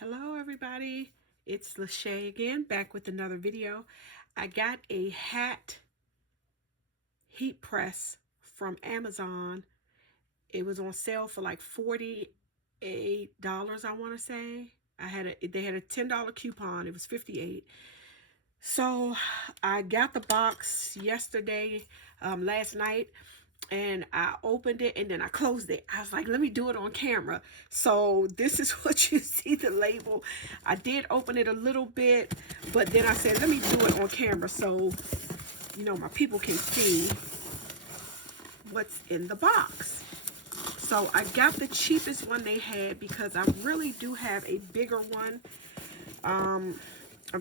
Hello everybody, it's Lachey again, back with another video. I got a hat heat press from Amazon. It was on sale for like $48, I want to say. They had a $10 coupon. It was 58. So I got the box yesterday, last night, and I opened it and then I closed it. I was like, let me do it on camera. So this is what you see, the label. I did open it a little bit, but then I said, let me do it on camera so, my people can see what's in the box. So I got the cheapest one they had because I really do have a bigger one. I'm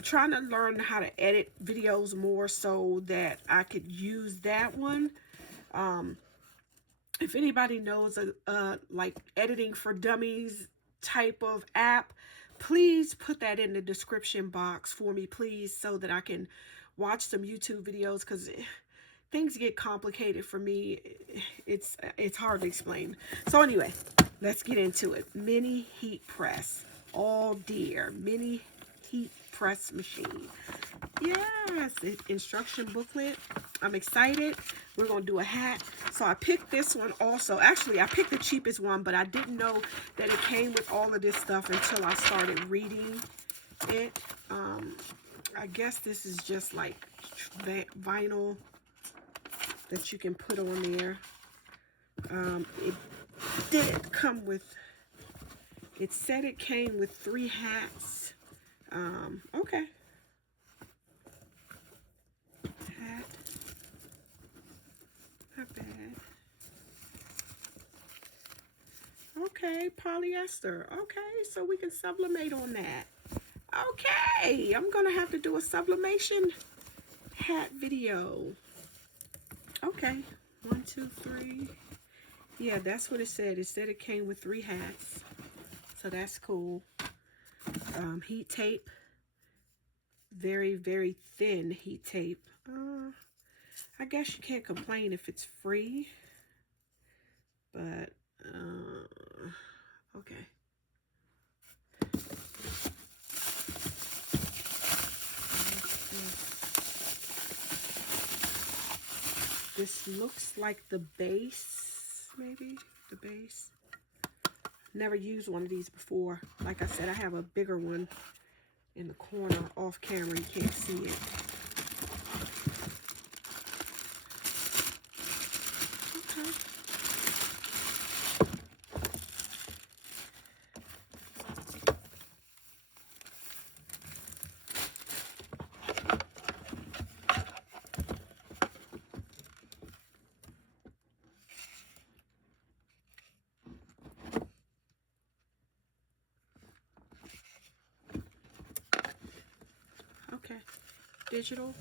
trying to learn how to edit videos more so that I could use that one. If anybody knows a like editing for dummies type of app, please put that in the description box for me, please, so that I can watch some YouTube videos, because things get complicated for me. It's hard to explain. So anyway, let's get into it. Mini heat press. All dear. Mini heat press machine. Yes, instruction booklet. I'm excited. We're going to do a hat. So I picked this one also. Actually, I picked the cheapest one, but I didn't know that it came with all of this stuff until I started reading it. I guess this is just like vinyl that you can put on there. It did come with, it said it came with 3 hats. Okay. Hat. Not bad. Okay, polyester. Okay, so we can sublimate on that. Okay, I'm gonna have to do a sublimation hat video. Okay, 1, 2, 3. Yeah, that's what it said. It said it came with 3 hats, so that's cool. Heat tape, very, very thin heat tape. I guess you can't complain if it's free, but okay. This looks like the base, maybe the base. Never used one of these before. Like I said, I have a bigger one in the corner off camera. You can't see it. Okay. Okay. Digital.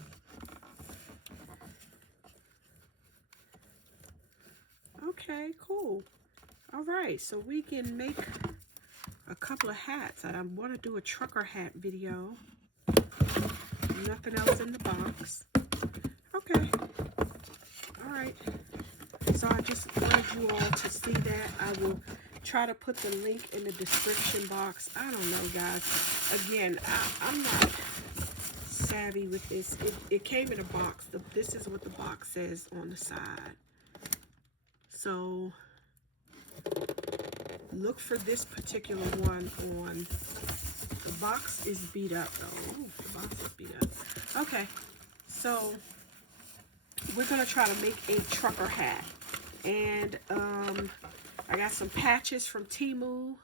Okay, cool. All right, so we can make a couple of hats. I want to do a trucker hat video. Nothing else in the box. Okay. All right. So I just wanted you all to see that. I will try to put the link in the description box. I don't know, guys. Again, I'm not savvy with this. It came in a box. This is what the box says on the side. So look for this particular one on. The box is beat up though. Ooh, the box is beat up. Okay, so we're gonna try to make a trucker hat, and I got some patches from Temu.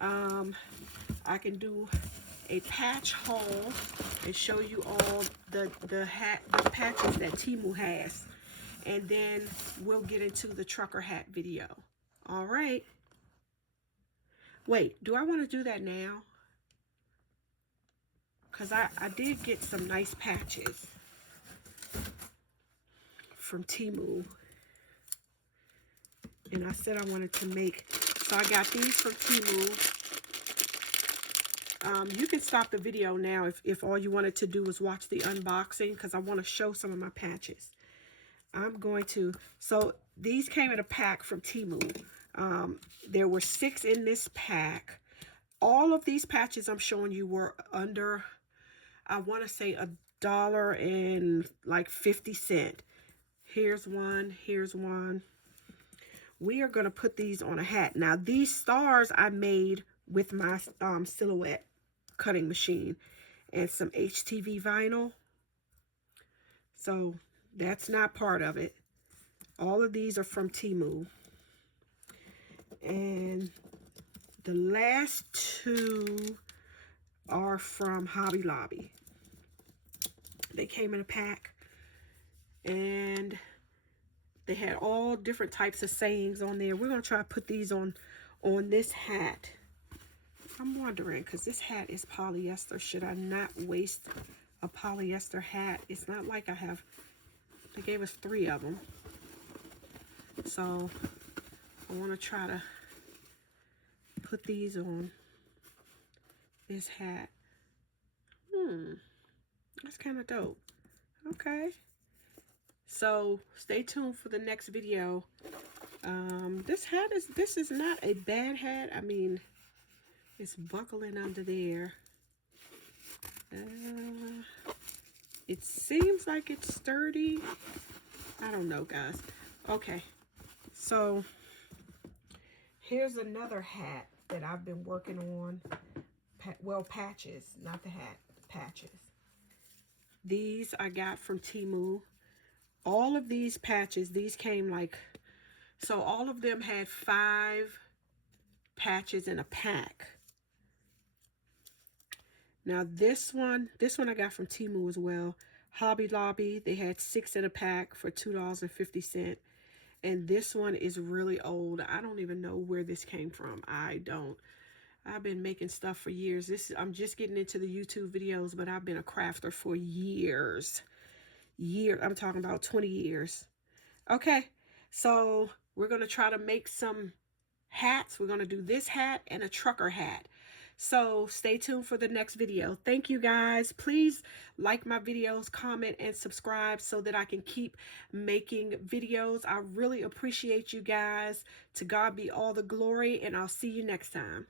I can do a patch haul and show you all the patches that Temu has, and then we'll get into the trucker hat video. All right. Wait, do I want to do that now? Because I did get some nice patches from Temu. And I said I wanted to make, so I got these from Temu. You can stop the video now if all you wanted to do was watch the unboxing, because I want to show some of my patches. I'm going to, so these came in a pack from Temu. There were 6 in this pack. All of these patches I'm showing you were under, I want to say $1.50. Here's one. Here's one. We are going to put these on a hat. Now, these stars I made with my Silhouette cutting machine and some HTV vinyl. So, that's not part of it. All of these are from Temu. And the last two are from Hobby Lobby. They came in a pack. And they had all different types of sayings on there. We're going to try to put these on this hat. I'm wondering, because this hat is polyester. Should I not waste a polyester hat? It's not like I have... They gave us 3 of them. So, I want to try to put these on this hat. That's kind of dope. Okay. So, stay tuned for the next video. This is not a bad hat. I mean, it's buckling under there. It seems like it's sturdy. I don't know, guys. Okay. So, here's another hat that I've been working on. Well, patches, not the hat, patches. These I got from Temu. All of these patches, these came like, so all of them had 5 patches in a pack. Now this one I got from Temu as well. Hobby Lobby, they had 6 in a pack for $2.50. And this one is really old. I don't even know where this came from. I've been making stuff for years. I'm just getting into the YouTube videos, but I've been a crafter for years. I'm talking about 20 years. Okay, so we're going to try to make some hats. We're going to do this hat and a trucker hat. So stay tuned for the next video. Thank you, guys. Please like my videos, comment, and subscribe so that I can keep making videos. I really appreciate you guys. To God be all the glory, and I'll see you next time.